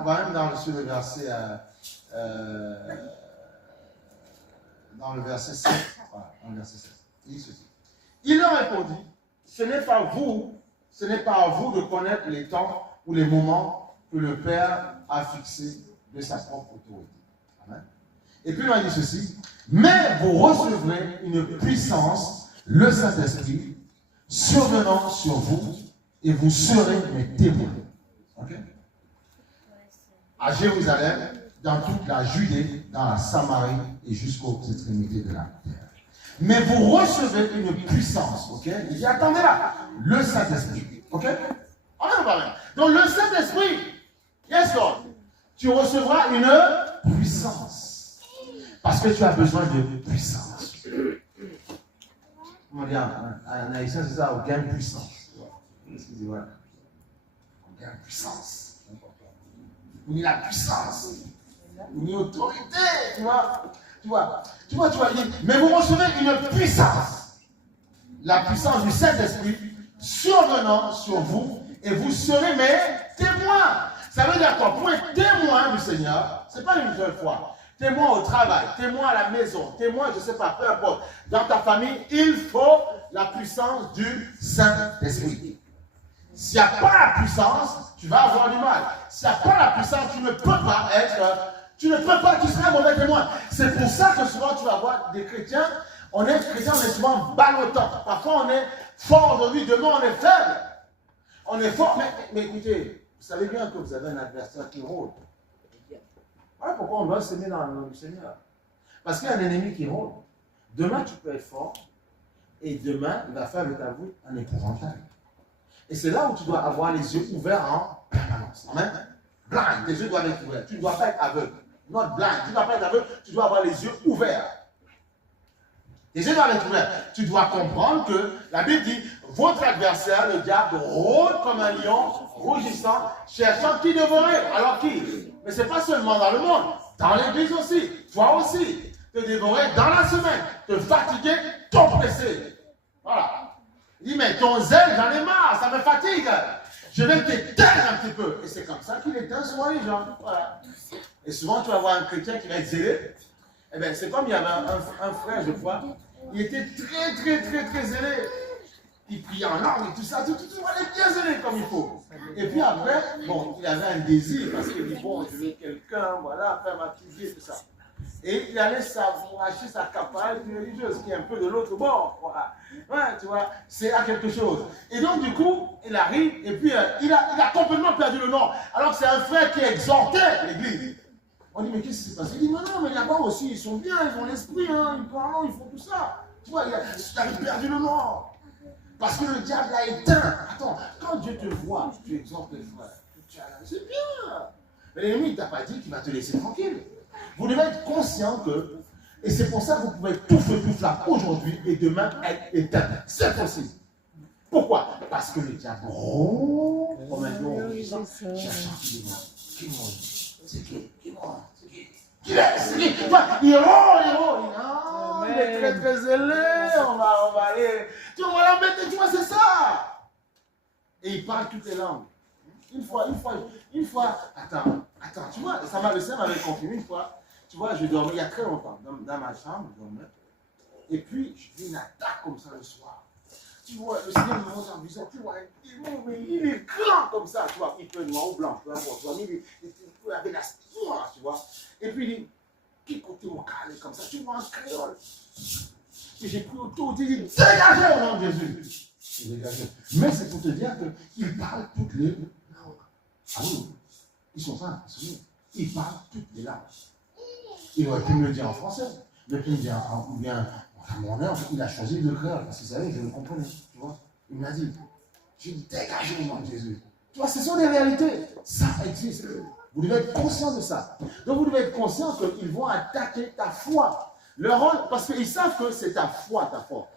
On va même sur le verset, dans le verset 7. Voilà, dans le verset 7. Il dit ceci. Il leur répondit, ce n'est pas à vous de connaître les temps ou les moments que le Père a fixés de sa propre autorité. Amen. Et puis il dit ceci, mais vous recevrez une puissance, le Saint-Esprit, survenant sur vous, et vous serez mes témoins. Okay? À Jérusalem, dans toute la Judée, dans la Samarie et jusqu'aux extrémités de la terre. Mais vous recevez une puissance, ok? Il dit, attendez là, le Saint-Esprit, ok? Donc le Saint-Esprit, yes Lord, tu recevras une puissance. Parce que tu as besoin de puissance. On dit, en haïtien, c'est ça, on gagne puissance. Excusez-moi. On gagne puissance. On a la puissance. On a l'autorité, tu vois, mais vous recevez une puissance. La puissance du Saint-Esprit survenant sur vous et vous serez mes témoins. Ça veut dire quoi? Pour être témoin du Seigneur, ce n'est pas une seule fois. Témoin au travail, témoin à la maison, témoin, je ne sais pas, peu importe. Dans ta famille, il faut la puissance du Saint-Esprit. S'il n'y a pas la puissance, tu vas avoir du mal. S'il n'y a pas la puissance, tu ne peux pas être... Tu ne peux pas, tu seras un mauvais témoin. C'est pour ça que souvent tu vas voir des chrétiens, on est souvent ballottant. Parfois on est fort aujourd'hui, demain on est faible. On est fort, mais écoutez, vous savez bien que vous avez un adversaire qui rôde. Voilà pourquoi on doit s'aimer dans le nom du Seigneur. Parce qu'il y a un ennemi qui rôde. Demain tu peux être fort, et demain il va faire de ta vie un épouvantail. Et c'est là où tu dois avoir les yeux ouverts en permanence. Amen. Blind, tes yeux doivent être ouverts. Tu ne dois pas être aveugle. Not blind. Tu ne dois pas être aveugle, tu dois avoir les yeux ouverts. Tes yeux doivent être ouverts. Tu dois comprendre que la Bible dit, votre adversaire, le diable, rôde comme un lion, rougissant, cherchant qui dévorer. Alors qui? Mais ce n'est pas seulement dans le monde, dans l'église aussi, toi aussi. Te dévorer dans la semaine, te fatiguer, t'oppresser. Voilà. Il dit, mais ton zèle, j'en ai marre, ça me fatigue. Je vais t'éteindre un petit peu. Et c'est comme ça qu'il éteint souvent les gens. Voilà. Et souvent, tu vas voir un chrétien qui va être zélé. Eh bien, c'est comme il y avait un frère, je crois. Il était très zélé. Il priait en langue et tout ça. Tout il est bien zélé comme il faut. Et puis après, bon, il avait un désir parce qu'il dit, bon, je veux quelqu'un, voilà, faire ma petite vie et tout ça. Et il allait acheter sa capale religieuse qui est un peu de l'autre bord. Voilà. Ouais, tu vois, c'est à quelque chose. Et donc, du coup, il arrive et puis il a complètement perdu le nom. Alors que c'est un frère qui exhortait l'église. On dit, mais qu'est-ce qui se passe? Il dit, non, mais là-bas aussi, ils sont bien, ils ont l'esprit, hein, ils parlent, ils font tout ça. Tu vois, il a perdu le nom. Parce que le diable l'a éteint. Attends, quand Dieu te voit, tu exhortes les frères. C'est bien. Mais l'ennemi ne t'a pas dit qu'il va te laisser tranquille. Vous devez être conscient que, et c'est pour ça que vous pouvez être tout feu, tout flamme aujourd'hui et demain être éteint. C'est possible. Pourquoi? Parce que le diable rôde comme un lion. Cherchant qui c'est qui? Il rôde. Non, il est très zélé. On va aller. Tu vas l'embêter, tu vois, c'est ça. Et il parle toutes les langues. Une fois, attends, tu vois, le Seigneur m'avait confirmé une fois, tu vois, je dormais il y a très longtemps, dans ma chambre, je dormais, et puis je vis une attaque comme ça le soir. Tu vois, le Seigneur me montre en vision, tu vois, il est grand comme ça, tu vois, il peut être noir ou blanc, tu vois, il avait la soie, tu vois, et puis il dit, qui côté mon calé comme ça, tu vois, en créole. Et j'ai pris autour, il dit, dégagez au nom de Jésus. Mais c'est pour te dire qu'il parle toutes les langues. Ah oui, ils sont ça, ils parlent toutes les langues. Il aurait pu me le dire en français, il aurait pu me dire ou bien à mon heure, il a choisi le créole, parce que vous savez, je le comprenais, tu vois. Il m'a dit, j'ai dit, dégagez au nom de Jésus. Tu vois, ce sont des réalités, ça existe. Vous devez être conscient de ça. Donc vous devez être conscient qu'ils vont attaquer ta foi. Leur rôle, parce qu'ils savent que c'est ta foi, ta foi.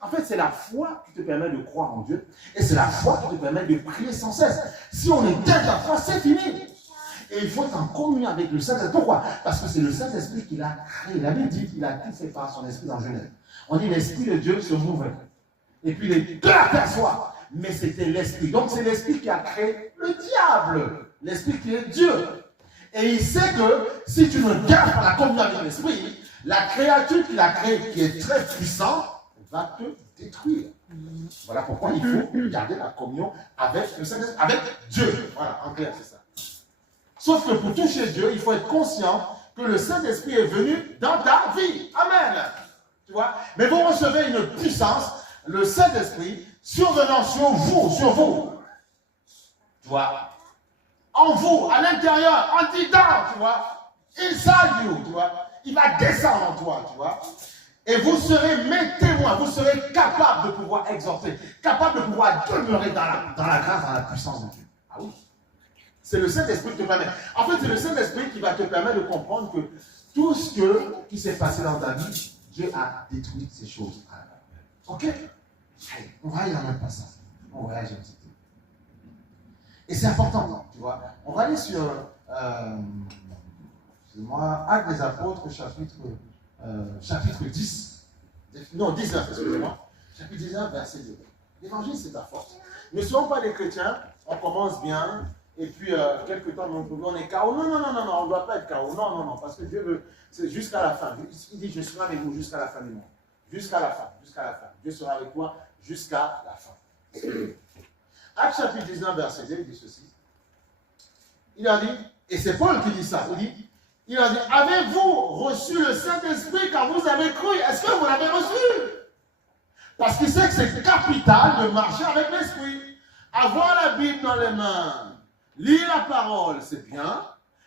En fait, c'est la foi qui te permet de croire en Dieu et c'est la foi qui te permet de prier sans cesse. Si on éteint ta foi, c'est fini. Et il faut être en communion avec le Saint-Esprit. Pourquoi? Parce que c'est le Saint-Esprit qui l'a créé. La Bible dit qu'il a tout fait par son esprit dans Genèse. On dit l'esprit de Dieu se mouvait. Et puis il est de la perçoit. Mais c'était l'esprit. Donc c'est l'esprit qui a créé le diable. l'Esprit qui est Dieu. Et il sait que si tu ne gardes pas la communion avec l'Esprit, la créature qu'il a créée, qui est très puissante, va te détruire. Voilà pourquoi il faut garder la communion avec le Saint-Esprit, avec Dieu. Voilà, en clair, c'est ça. Sauf que pour toucher Dieu, il faut être conscient que le Saint-Esprit est venu dans ta vie. Amen. Tu vois? Mais vous recevez une puissance, le Saint-Esprit, survenant sur vous. Tu vois? En vous, à l'intérieur, en dedans, tu vois? Inside you, tu vois? Il va descendre en toi, tu vois? Et vous serez mes témoins, vous serez capable de pouvoir exhorter, capable de pouvoir demeurer dans la grâce, dans la puissance de Dieu. Ah oui. C'est le Saint-Esprit qui te permet. En fait, c'est le Saint-Esprit qui va te permettre de comprendre que tout ce qui s'est passé dans ta vie, Dieu a détruit ces choses. Ok? Allez, on va aller dans le passage. On voyage un petit peu. Et c'est important, tu vois. On va aller sur, excusez-moi, Actes des Apôtres, chapitre 10. Non, 19, excusez-moi. Chapitre 19, verset 2. L'évangile, c'est ta force. Ne soyons pas des chrétiens, on commence bien, et puis quelques temps, on est KO. Non, on ne doit pas être KO. Non, parce que Dieu veut, c'est jusqu'à la fin. Il dit, je serai avec vous jusqu'à la fin du monde. Jusqu'à la fin. Dieu sera avec toi jusqu'à la fin. Actes chapitre 19, verset 2, il dit ceci. Il a dit, et c'est Paul qui dit ça, il a dit, avez-vous reçu le Saint-Esprit quand vous avez cru? Est-ce que vous l'avez reçu? Parce qu'il sait que c'est capital de marcher avec l'Esprit. Avoir la Bible dans les mains, lire la parole, c'est bien,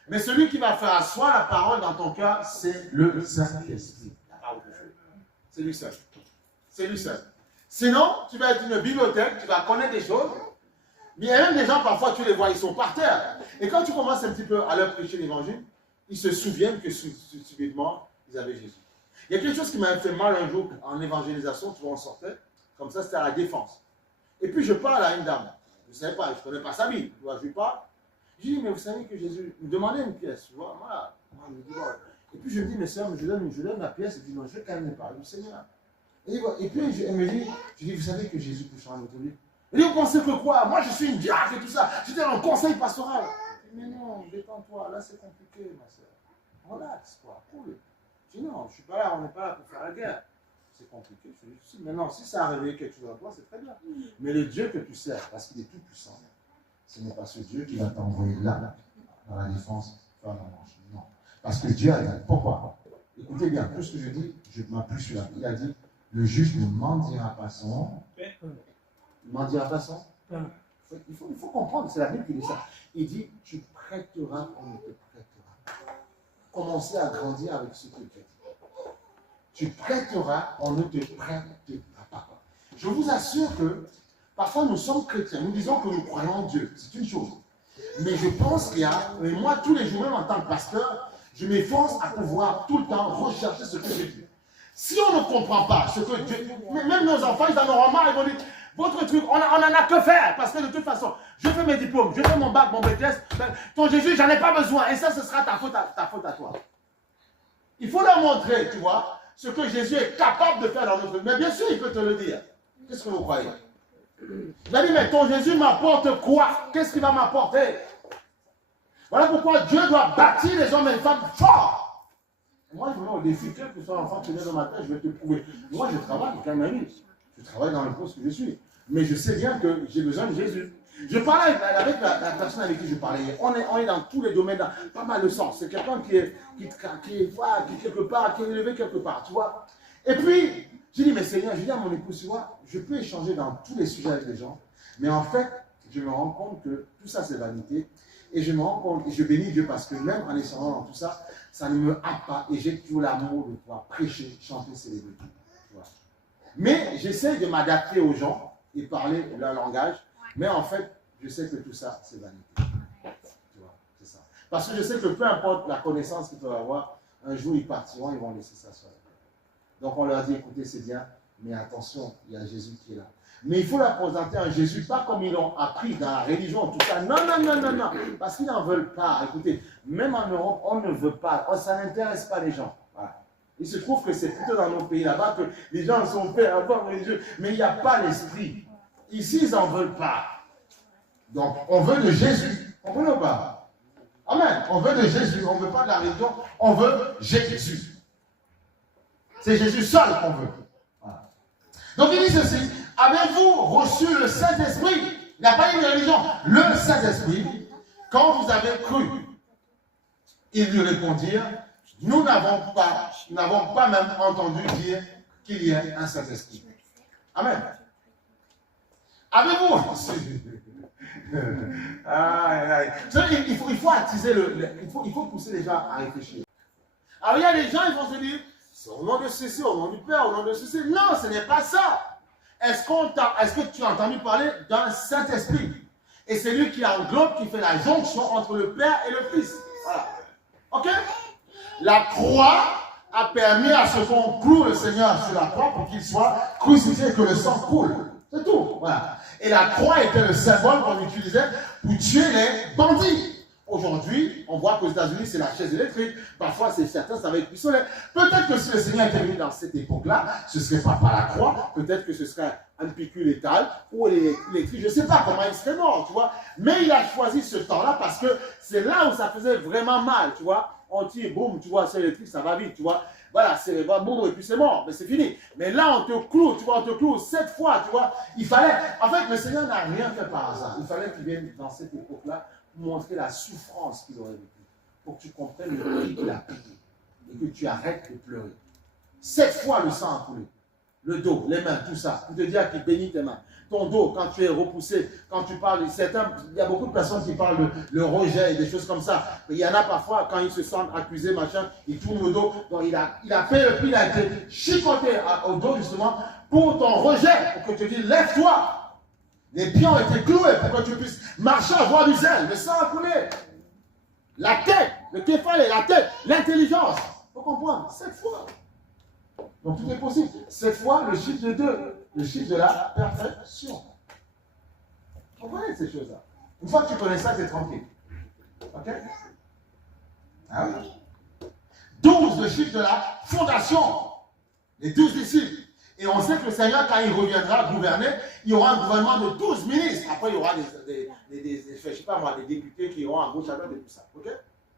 mais celui qui va faire asseoir la parole dans ton cœur, c'est le Saint-Esprit. C'est lui seul. C'est lui seul. Sinon, tu vas être une bibliothèque, tu vas connaître des choses, mais il y a même des gens, parfois, tu les vois, ils sont par terre. Et quand tu commences un petit peu à leur prêcher l'évangile, ils se souviennent que subitement, ils avaient Jésus. Il y a quelque chose qui m'a fait mal un jour en évangélisation, tu vois, on sortait, comme ça, c'était à la Défense. Et puis je parle à une dame, je ne savais pas, je ne connais pas sa Bible, tu vois, je lui parle. Je dis, mais vous savez que Jésus me demandait une pièce, tu vois, voilà. Moi, je me dis, voilà. Et puis je me dis, mais sœur, je donne la pièce, et puis non, je vais quand même parler du Seigneur. Et puis elle me dit, je dis, vous savez que Jésus peut changer votre vie? Elle dit, vous pensez que quoi? Moi je suis une diable et tout ça, j'étais dans le conseil pastoral. Je dis, mais non, détends-toi, là c'est compliqué, ma sœur. Relax, quoi, cool. Je dis, non, je ne suis pas là, on n'est pas là pour faire la guerre. C'est compliqué, c'est difficile. Mais non, si ça a réveillé quelque chose en toi, c'est très bien. Mais le Dieu que tu sers, parce qu'il est tout puissant, ce n'est pas ce Dieu qui va t'envoyer là, dans la Défense, faire la manche. Non. Parce que Dieu a dit, pourquoi? Écoutez bien, tout ce que je dis, je m'appuie sur la Bible. Il a dit, le juge ne mendira pas son. Il ne mendira pas son. Il faut comprendre, c'est la Bible qui dit ça. Il dit, tu prêteras, on ne te prêtera. Commencez à grandir avec ce que tu as dit. Tu prêteras, on ne te prêtera pas. Je vous assure que parfois nous sommes chrétiens, nous disons que nous croyons en Dieu, c'est une chose. Mais je pense qu'il y a, et moi tous les jours, même en tant que pasteur, je m'efforce à pouvoir tout le temps rechercher ce que Dieu dit. Si on ne comprend pas ce que Dieu, même nos enfants, ils en auront marre, ils vont dire, votre truc, on n'en a que faire, parce que de toute façon, je fais mes diplômes, je fais mon bac, mon BTS, ton Jésus, j'en ai pas besoin, et ça, ce sera ta faute à toi. Il faut leur montrer, tu vois, ce que Jésus est capable de faire dans notre vie. Mais bien sûr, il peut te le dire. Qu'est-ce que vous croyez? Il a dit, mais ton Jésus m'apporte quoi? Qu'est-ce qu'il va m'apporter? Voilà pourquoi Dieu doit bâtir les hommes et les femmes forts. Moi, je me mets au défi, quel que soit l'enfant qui vient dans ma tête, je vais te prouver. Moi, je travaille, quand même, je travaille dans le poste que je suis. Mais je sais bien que j'ai besoin de Jésus. Je parlais avec la personne avec qui je parlais hier. On est dans tous les domaines, dans pas mal de sens. C'est quelqu'un qui est quelque part, qui est élevé quelque part, tu vois. Et puis, j'ai dit, mais Seigneur, je dis à mon épouse, tu vois, je peux échanger dans tous les sujets avec les gens, mais en fait, je me rends compte que tout ça, c'est vanité. Et je me rends compte, et je bénis Dieu parce que même en échangeant dans tout ça, ça ne me hâte pas. Et j'ai toujours l'amour de pouvoir prêcher, chanter, célébrer. Mais j'essaie de m'adapter aux gens et parler leur langage. Mais en fait, je sais que tout ça, c'est vanité. Tu vois, c'est ça. Parce que je sais que peu importe la connaissance qu'ils peuvent avoir, un jour ils partiront, ils vont laisser ça sur la terre. Donc on leur dit, écoutez, c'est bien, mais attention, il y a Jésus qui est là. Mais il faut leur présenter un Jésus, pas comme ils l'ont appris dans la religion, tout ça. Non, parce qu'ils n'en veulent pas. Écoutez, même en Europe, on ne veut pas, ça n'intéresse pas les gens. Voilà. Il se trouve que c'est plutôt dans nos pays là-bas que les gens sont faits à avoir religieux, mais il n'y a pas l'esprit. Ici, ils n'en veulent pas. Donc, on veut de Jésus. Comprenez ou pas? Amen. On veut de Jésus, on ne veut pas de la religion, on veut Jésus. C'est Jésus seul qu'on veut. Voilà. Donc il dit ceci, avez-vous reçu le Saint-Esprit? Il n'a pas dit de religion. Le Saint-Esprit, quand vous avez cru, ils lui répondirent, nous n'avons pas même entendu dire qu'il y ait un Saint-Esprit. Amen. Avez-vous reçu? Il faut attiser il faut pousser les gens à réfléchir. Alors il y a des gens, ils vont se dire, c'est au nom de ceci, au nom du Père, au nom de ceci. Non, ce n'est pas ça. Est-ce que tu as entendu parler d'un Saint-Esprit? Et c'est lui qui englobe, qui fait la jonction entre le Père et le Fils. Voilà. Ok? La croix a permis à ce qu'on cloue le Seigneur sur la croix pour qu'il soit crucifié et que le sang coule. C'est tout. Voilà. Et la croix était le symbole qu'on utilisait pour tuer les bandits. Aujourd'hui, on voit qu'aux États-Unis, c'est la chaise électrique. Parfois, c'est certain, ça va être pistolet. Peut-être que si le Seigneur était venu dans cette époque-là, ce ne serait pas par la croix. Peut-être que ce serait un piqûre létal ou électrique. Je ne sais pas comment il serait mort, tu vois. Mais il a choisi ce temps-là parce que c'est là où ça faisait vraiment mal, tu vois. On tire, boum, tu vois, c'est électrique, ça va vite, tu vois. Voilà, c'est boum, et puis c'est mort, mais c'est fini. Mais là, on te cloue, tu vois, on te cloue 7 fois, tu vois. Il fallait, en fait, le Seigneur n'a rien fait par hasard. Il fallait qu'il vienne dans cette époque-là montrer la souffrance qu'il aurait vécue. Pour que tu comprennes le prix qu'il a payé. Et que tu arrêtes de pleurer. 7 fois le sang a coulé. Le dos, les mains, tout ça. Pour te dire qu'il bénit tes mains. Ton dos, quand tu es repoussé, quand tu parles, il y a beaucoup de personnes qui parlent de le rejet et des choses comme ça. Mais il y en a parfois, quand ils se sentent accusés, machin, ils tournent le dos. Donc il a payé le prix, il a été chicoté au dos justement pour ton rejet, pour que tu te dises, lève-toi. Les pieds ont été cloués pour que tu puisses marcher, avoir du zèle. Le sang a coulé. La tête, le képhale, la tête, l'intelligence. Il faut comprendre, 7 fois. Donc tout est possible. 7 fois le chiffre de 2, le chiffre de la perfection. Vous comprenez ces choses-là. Une fois que tu connais ça, tu es tranquille. Ok? Ah oui. 12, le chiffre de la fondation. Les 12 disciples. Et on sait que le Seigneur, quand il reviendra gouverner, il y aura un gouvernement de 12 ministres. Après, il y aura je sais pas moi, des députés qui iront à gauche, à droite et tout ça. Ok?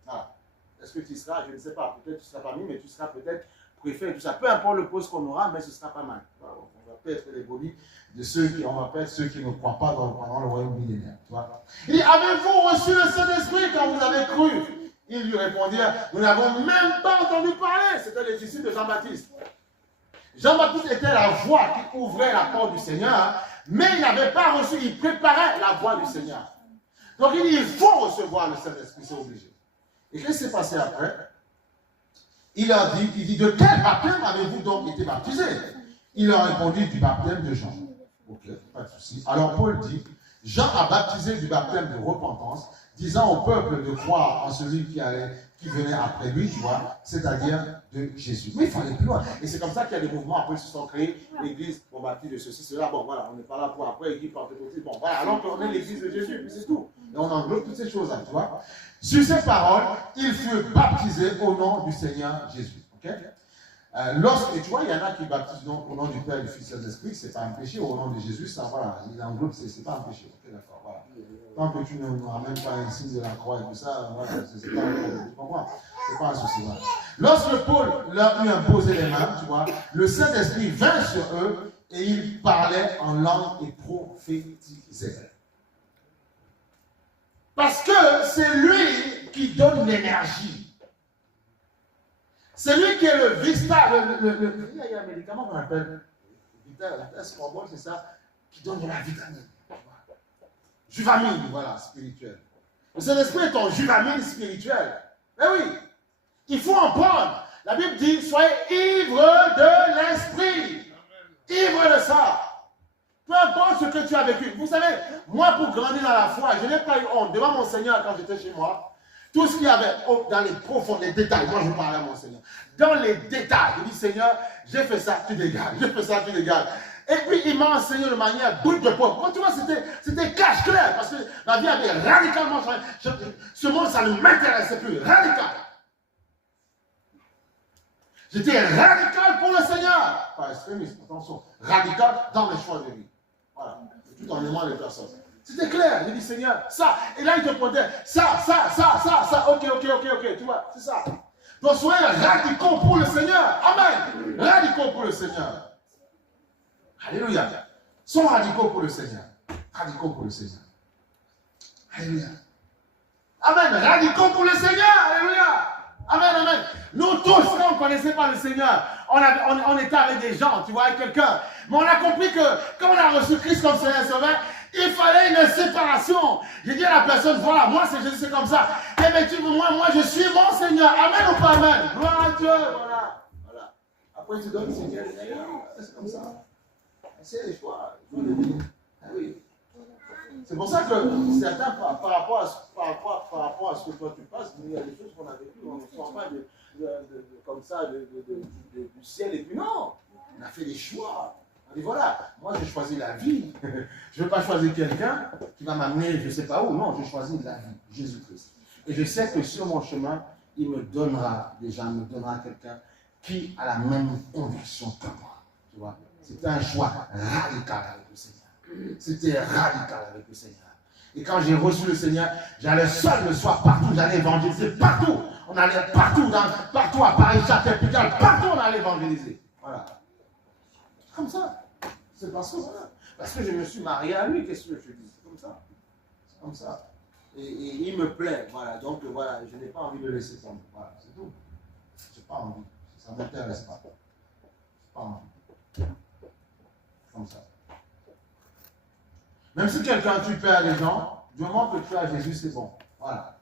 Voilà. Est-ce que tu seras, je ne sais pas, peut-être tu ne seras pas mis, mais tu seras peut-être préfet et tout ça. Peu importe le poste qu'on aura, mais ce sera pas mal. Voilà. On va pas être les brebis de ceux qui, on va pas être ceux qui ne croient pas pendant le royaume millénaire. Tu vois? Il dit, avez-vous reçu le Saint-Esprit quand vous avez cru? Ils lui répondirent, nous n'avons même pas entendu parler. C'était les disciples de Jean-Baptiste. Jean-Baptiste était la voix qui ouvrait la porte du Seigneur, mais il n'avait pas reçu, il préparait la voix du Seigneur. Donc il dit, il faut recevoir le Saint-Esprit, c'est obligé. Et qu'est-ce qui s'est passé après? Il leur dit, de quel baptême avez-vous donc été baptisés? Il leur répondit, du baptême de Jean. Ok, pas de souci. Alors Paul dit, Jean a baptisé du baptême de repentance, disant au peuple de croire en celui qui venait après lui, tu vois, c'est-à-dire de Jésus. Mais il faut aller plus loin. Et c'est comme ça qu'il y a des mouvements après qui se sont créés, l'église, bon, baptise de ceci, cela, bon, voilà, on n'est pas là pour après, l'église pentecôtiste, bon, voilà, alors qu'on est l'église de Jésus, puis c'est tout. Et on englobe toutes ces choses-là, tu vois. Sur ces paroles, il fut baptisé au nom du Seigneur Jésus. Ok? Et tu vois, il y en a qui baptisent au nom du Père, du Fils et de l'Esprit, c'est pas un péché, au nom de Jésus, ça, voilà, il englobe, c'est pas un péché. Ok, d'accord, voilà. Tant que tu ne nous ramènes pas un signe de la croix et tout ça, voilà, c'est pas un problème, tu comprends? C'est pas un souci, voilà. Lorsque Paul leur eut imposé les mains, tu vois, le Saint-Esprit vint sur eux et ils parlaient en langue et prophétisaient. Parce que c'est lui qui donne l'énergie. C'est lui qui est le Vista, il y a un médicament qu'on appelle Vita Scorbol, c'est ça, qui donne de la vitamine. Juvamine, voilà, spirituelle. Le Saint-Esprit est ton juvamine spirituel. Mais oui, il faut en prendre. La Bible dit, soyez ivres de l'esprit. Ivres de ça. Peu importe ce que tu as vécu. Vous savez, moi, pour grandir dans la foi, je n'ai pas eu honte. Devant mon Seigneur, quand j'étais chez moi, tout ce qu'il y avait dans les profonds, les détails, moi je parlais à mon Seigneur. Dans les détails, je dis, Seigneur, j'ai fait ça, tu dégages. J'ai fait ça, tu dégages. Et puis il m'a enseigné de manière brute de pauvre. Moi, tu vois, c'était cache clair, parce que la vie avait radicalement changé. Ce monde, ça ne m'intéressait plus. Radical. J'étais radical pour le Seigneur. Pas extrémiste, attention. Radical dans mes choix de vie. Voilà. Tout en aimant les personnes. C'était clair. J'ai dit, Seigneur, ça. Et là, il te pointait, ça. Ok. Tu vois, c'est ça. Donc, soyez radicaux pour le Seigneur. Amen. Radicaux pour le Seigneur. Alléluia. Soyons radicaux pour le Seigneur. Radicaux pour le Seigneur. Alléluia. Amen. Radicaux pour le Seigneur. Alléluia. Amen. Nous tous, quand on ne connaissait pas le Seigneur, on était avec des gens, tu vois, avec quelqu'un. Mais on a compris que quand on a reçu Christ comme Seigneur et Sauveur, il fallait une séparation. J'ai dit à la personne, voilà, moi c'est Jésus, c'est comme ça. Et bien moi je suis mon Seigneur. Amen ou pas amen? Gloire à Dieu. Voilà. Après tu donnes Seigneur. C'est comme ça. C'est les choix. Ah oui. C'est pour ça que certains, par rapport à ce que toi tu passes, il y a des choses qu'on a vécues, on ne sent pas comme ça du ciel et puis non, on a fait des choix. On dit voilà, moi j'ai choisi la vie. Je ne veux pas choisir quelqu'un qui va m'amener je ne sais pas où, non, j'ai choisi la vie, Jésus-Christ. Et je sais que sur mon chemin, il me donnera quelqu'un qui a la même conviction que moi. Tu vois, c'était un choix radical avec le Seigneur. C'était radical avec le Seigneur. Et quand j'ai reçu le Seigneur, j'allais seul le soir partout, j'allais évangéliser partout. On allait partout, partout à Paris, Châtelet-Pigalle, partout on allait évangéliser. Voilà. Comme ça. C'est parce que je me suis marié à lui, qu'est-ce que je dis? C'est comme ça. C'est comme ça. Et il me plaît, voilà. Donc voilà, je n'ai pas envie de le laisser tomber. Voilà, c'est tout. Je n'ai pas envie. Ça ne m'intéresse pas. Je n'ai pas envie. Comme ça. Même si quelqu'un tue perd les gens, du moment que tu as Jésus, c'est bon. Voilà.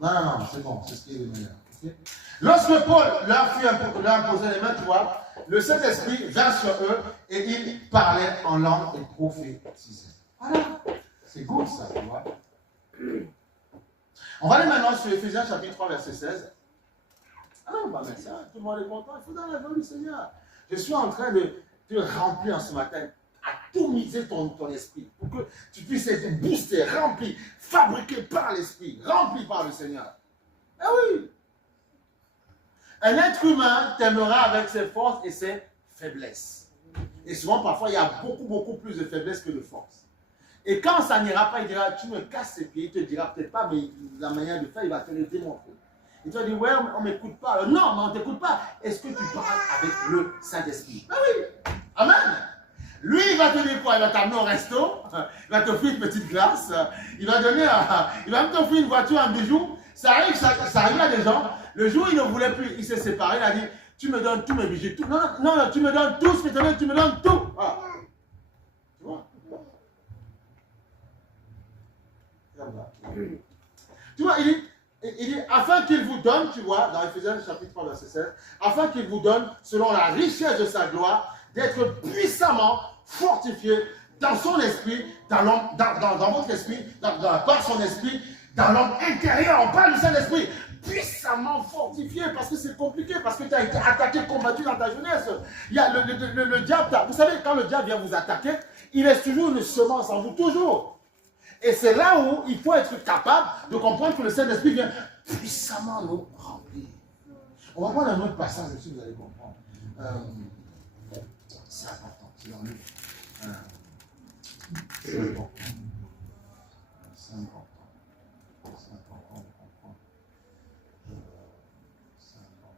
Non, c'est bon, c'est ce qui est le meilleur. Okay? Lorsque Paul leur imposait les mains, tu vois, le Saint-Esprit vint sur eux et ils parlaient en langue et prophétisaient. Voilà. C'est good ça, tu vois. On va aller maintenant sur Éphésiens chapitre 3, verset 16. Ah non, on va mettre ça, tout le monde est content, il faut dans la voix du Seigneur. Je suis en train de te remplir ce matin. Atomiser ton esprit pour que tu puisses être boosté, rempli, fabriqué par l'esprit, rempli par le Seigneur. Ah oui! Un être humain t'aimera avec ses forces et ses faiblesses. Et souvent, parfois, il y a beaucoup plus de faiblesses que de force. Et quand ça n'ira pas, il dira, tu me casses ses pieds, il te dira peut-être pas, mais la manière de faire, il va te le démontrer. Et tu vas dire, ouais, on ne m'écoute pas. Non, mais on ne t'écoute pas. Est-ce que tu parles avec le Saint-Esprit? Ah oui! Amen! Lui, il va te dire quoi? Il va t'amener au resto, il va t'offrir une petite glace, il va même t'offrir une voiture, un bijou. Ça arrive à des gens, le jour où il ne voulait plus, il s'est séparé, il a dit, tu me donnes tous mes bijoux, tout. Non, tu me donnes tout ce que tu veux, tu me donnes tout. Voilà. Tu vois? Tu vois, il dit, afin qu'il vous donne, tu vois, dans Éphésiens chapitre 3, verset 16, afin qu'il vous donne, selon la richesse de sa gloire, d'être puissamment fortifié dans son esprit, dans votre esprit, par son esprit, dans l'homme intérieur. On parle du Saint-Esprit, puissamment fortifié, parce que c'est compliqué, parce que tu as été attaqué, combattu dans ta jeunesse. Il y a le diable, vous savez, quand le diable vient vous attaquer, il laisse toujours une semence en vous, toujours. Et c'est là où il faut être capable de comprendre que le Saint-Esprit vient puissamment nous remplir. On va prendre un autre passage dessus, vous allez comprendre. C'est important, c'est dans le livre. C'est important. C'est important. C'est important de comprendre. C'est important.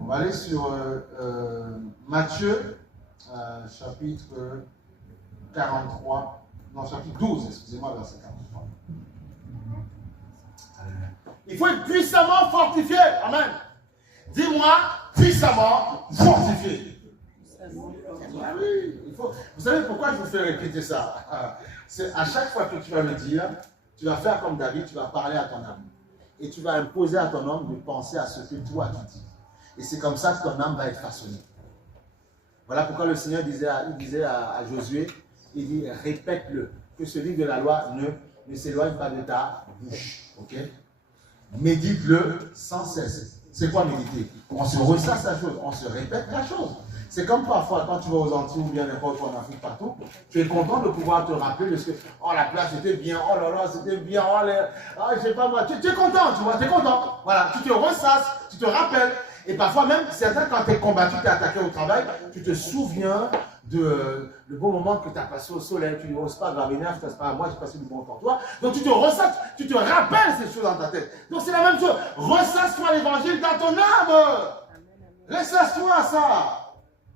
On va aller sur Matthieu, chapitre 43. Non, chapitre 12, excusez-moi, verset 43. Il faut être puissamment fortifié. Amen. Dis-moi, puissamment fortifié. Oui, vous savez pourquoi je vous fais répéter ça? C'est à chaque fois que tu vas le dire, tu vas faire comme David, tu vas parler à ton âme. Et tu vas imposer à ton âme de penser à ce que toi tu dis. Et c'est comme ça que ton âme va être façonnée. Voilà pourquoi le Seigneur disait à Josué, il dit, répète-le, que ce livre de la loi ne s'éloigne pas de ta bouche. Ok? Médite-le sans cesse. C'est quoi méditer? On se ressasse la chose, on se répète la chose. C'est comme parfois quand tu vas aux Antilles ou bien n'importe où en Afrique, partout, tu es content de pouvoir te rappeler de ce que, oh la plage c'était bien, oh là là c'était bien, je sais pas moi, tu es content, tu vois, tu es content. Voilà, tu te ressasses, tu te rappelles. Et parfois même, certains quand tu es combattu, tu es attaqué au travail, tu te souviens le bon moment que tu as passé au soleil, tu ne n'oses pas graver nerf, tu ne pas, moi j'ai passé du bon temps, toi. Donc tu te ressases, tu te rappelles ces choses dans ta tête. Donc c'est la même chose. Ressasse-toi l'évangile dans ton âme. Ressasse-toi ça.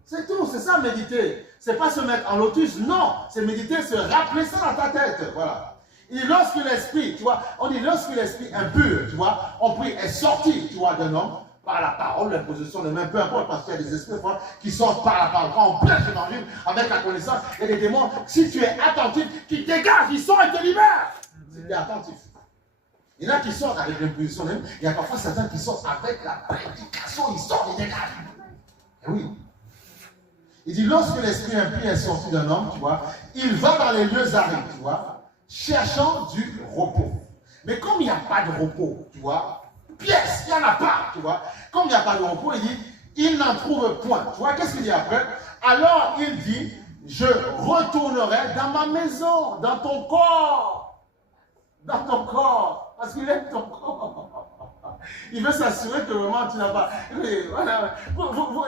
C'est tout, c'est ça méditer. C'est pas se mettre en lotus, non. C'est méditer, se rappeler ça dans ta tête. Voilà. Et lorsque l'esprit, tu vois, on dit lorsque l'esprit impur, tu vois, on prie, est sorti, tu vois, d'un homme, par la parole, l'imposition de main, peu importe, parce qu'il y a des esprits qui sortent par la parole. Quand on prêche l'évangile avec la connaissance, il y a des démons, si tu es attentif, qui dégagent, ils sortent et te libèrent. Si tu es attentif. Il y en a qui sortent avec l'imposition de main, il y a parfois certains qui sortent avec la prédication, ils sortent et dégagent. Et oui. Il dit, lorsque l'esprit impur est sorti d'un homme, tu vois, il va dans les lieux arides, tu vois, cherchant du repos. Mais comme il n'y a pas de repos, tu vois, pièce, il n'y en a pas, tu vois. Comme il n'y a pas de repos, il dit, il n'en trouve point. Tu vois, qu'est-ce qu'il dit après? Alors il dit, je retournerai dans ma maison, dans ton corps. Dans ton corps. Parce qu'il aime ton corps. Il veut s'assurer que vraiment tu n'as pas. Voilà.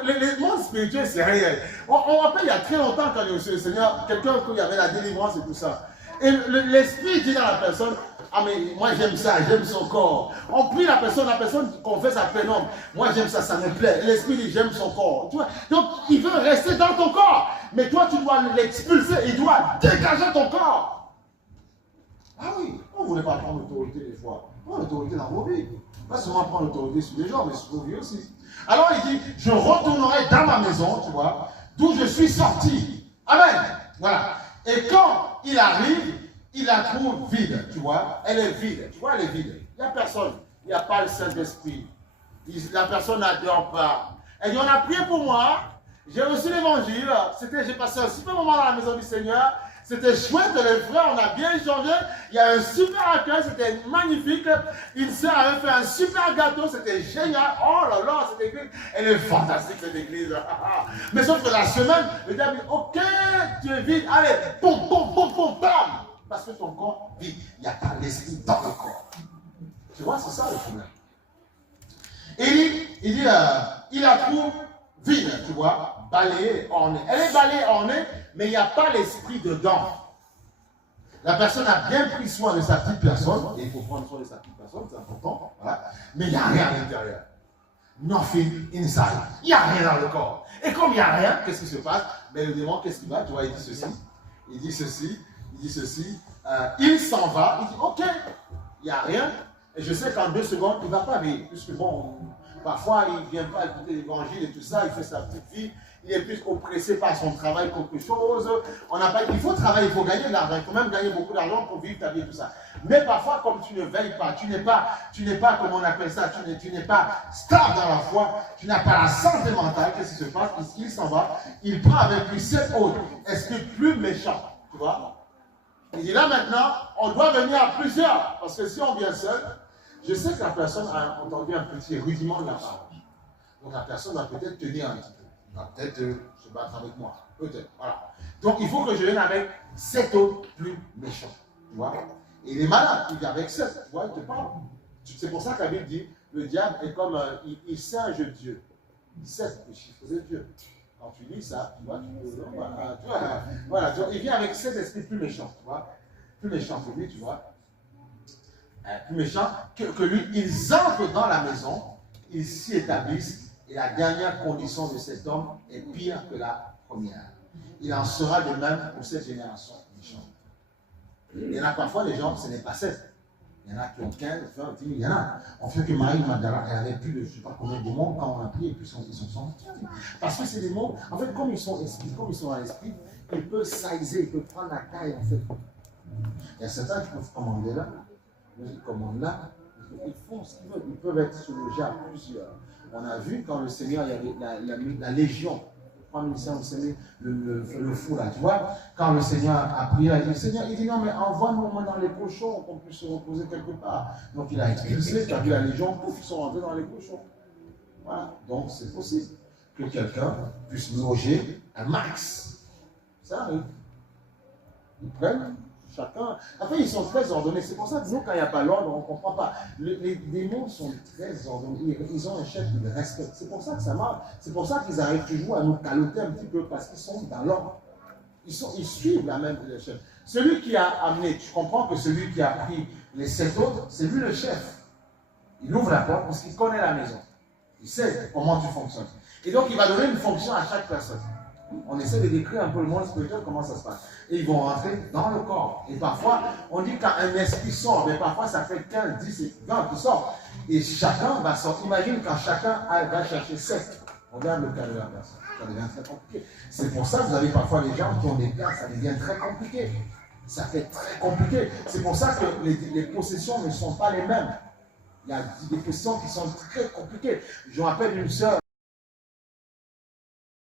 Les mondes spirituels, c'est réel. On rappelle il y a très longtemps quand le Seigneur, quelqu'un qui avait la délivrance et tout ça. Et l'esprit dit dans la personne, ah mais moi j'aime ça, j'aime son corps. On prie la personne confesse à plein homme. Moi j'aime ça, ça me plaît. L'esprit dit j'aime son corps. Tu vois? Donc il veut rester dans ton corps. Mais toi tu dois l'expulser, il doit dégager ton corps. Ah oui, on ne voulait pas prendre l'autorité des fois. Prends l'autorité dans vos vies. Pas seulement prendre l'autorité sur les gens, mais sur vos vies aussi. Alors il dit, je retournerai dans ma maison, tu vois, d'où je suis sorti. Amen. Voilà. Et quand il arrive, il la trouve vide, tu vois. Elle est vide. Tu vois, elle est vide. Il n'y a personne. Il n'y a pas le Saint-Esprit. La personne n'adore pas. Elle dit, on a prié pour moi. J'ai reçu l'évangile. J'ai passé un super moment dans la maison du Seigneur. C'était chouette, les frères, on a bien échangé. Il y a un super accueil, c'était magnifique. Une sœur avait fait un super gâteau, c'était génial. Oh là là, cette église, elle est fantastique, cette église. Mais sauf que la semaine, le diable dit, ok, tu es vide, allez, boum, boum, boum, boum, bam. Parce que ton corps vide, il n'y a pas l'esprit dans le corps. Tu vois, c'est ça le problème. Et il la trouve vide, tu vois, balayée, ornée. Elle est balayée, ornée, mais il n'y a pas l'esprit dedans. La personne a bien pris soin de sa petite personne, et il faut prendre soin de sa petite personne, c'est important, voilà. Mais il n'y a rien à l'intérieur. Nothing inside. Il n'y a rien dans le corps. Et comme il n'y a rien, qu'est-ce qui se passe? Ben, le démon, qu'est-ce qu'il va? Tu vois, il dit ceci, il dit ceci, il dit ceci, il s'en va, il dit ok, il n'y a rien, et je sais qu'en 2 secondes, il ne va pas vivre, puisque bon, parfois il ne vient pas écouter l'évangile et tout ça, il fait sa petite vie, il est plus oppressé par son travail qu'autre chose. Il faut travailler, il faut gagner de l'argent, il faut même gagner beaucoup d'argent pour vivre ta vie et tout ça. Mais parfois, comme tu ne veilles pas, tu n'es pas, comme on appelle ça, tu n'es pas stable dans la foi, tu n'as pas la santé mentale, qu'est-ce qui se passe? Il s'en va, il prend avec lui 7 autres, esprit plus méchant, tu vois? Il dit là maintenant, on doit venir à plusieurs, parce que si on vient seul, je sais que la personne a entendu un petit rudiment de la parole. Donc la personne va peut-être tenir un petit peu. Il va peut-être se battre avec moi. Peut-être. Voilà. Donc il faut que je vienne avec 7 autres plus méchants. Tu vois? Et il est malin. Il vient avec 7. Tu vois, il te parle. C'est pour ça que la Bible dit, le diable est comme il singe Dieu. Il sait le chiffre de Dieu. Quand tu lis ça, tu vois, voilà, il vient avec 7 esprits plus méchants. Tu vois? Plus méchants que lui, tu vois. Plus méchants que lui, ils entrent dans la maison, ils s'y établissent, et la dernière condition de cet homme est pire que la première. Il en sera de même pour cette génération méchante. Il y en a parfois des gens, ce n'est pas 7. Il y en a qui ont 15, 20, 10 000, il y en a. On fait que Marie Magdala, elle avait plus de, je ne sais pas combien de démons quand on a prié, et puis ils sont sortis. Parce que ces démons, en fait, comme ils sont esprits, comme ils sont à l'esprit, ils peuvent saisir, ils peuvent prendre la taille, en fait. Il y a certains qui peuvent commander là. Ils commandent là, ils font ce qu'ils veulent, ils peuvent être soulogés à plusieurs. On a vu quand le Seigneur, il y avait la légion, le fou là, tu vois, quand le Seigneur a prié, le Seigneur, il dit non, mais envoie-nous au moins dans les cochons, qu'on puisse se reposer quelque part. Donc il a expulsé, tu as vu la légion, pouf, ils sont rentrés dans les cochons. Voilà, donc c'est possible que quelqu'un puisse loger un max. Ça arrive. Ils prennent, chacun. Enfin, ils sont très ordonnés. C'est pour ça que nous, quand il n'y a pas l'ordre, on ne comprend pas. Les démons sont très ordonnés. Ils ont un chef qu'ils respectent. C'est pour ça que ça marche. C'est pour ça qu'ils arrivent toujours à nous caloter un petit peu parce qu'ils sont dans l'ordre. Ils suivent la même chef. Celui qui a amené, tu comprends que celui qui a pris les 7 autres, c'est lui le chef. Il ouvre la porte parce qu'il connaît la maison. Il sait comment tu fonctionnes. Et donc, il va donner une fonction à chaque personne. On essaie de décrire un peu le monde spirituel, comment ça se passe. Et ils vont rentrer dans le corps. Et parfois, on dit qu'un esprit sort, mais parfois ça fait 15, 10 et 20 qui sortent. Et chacun va sortir. Imagine quand chacun va chercher 7. Regarde le cas de la personne. Ça devient très compliqué. C'est pour ça que vous avez parfois des gens qui ont des cas, ça devient très compliqué. Ça fait très compliqué. C'est pour ça que les possessions ne sont pas les mêmes. Il y a des possessions qui sont très compliquées. Je me rappelle d'une sœur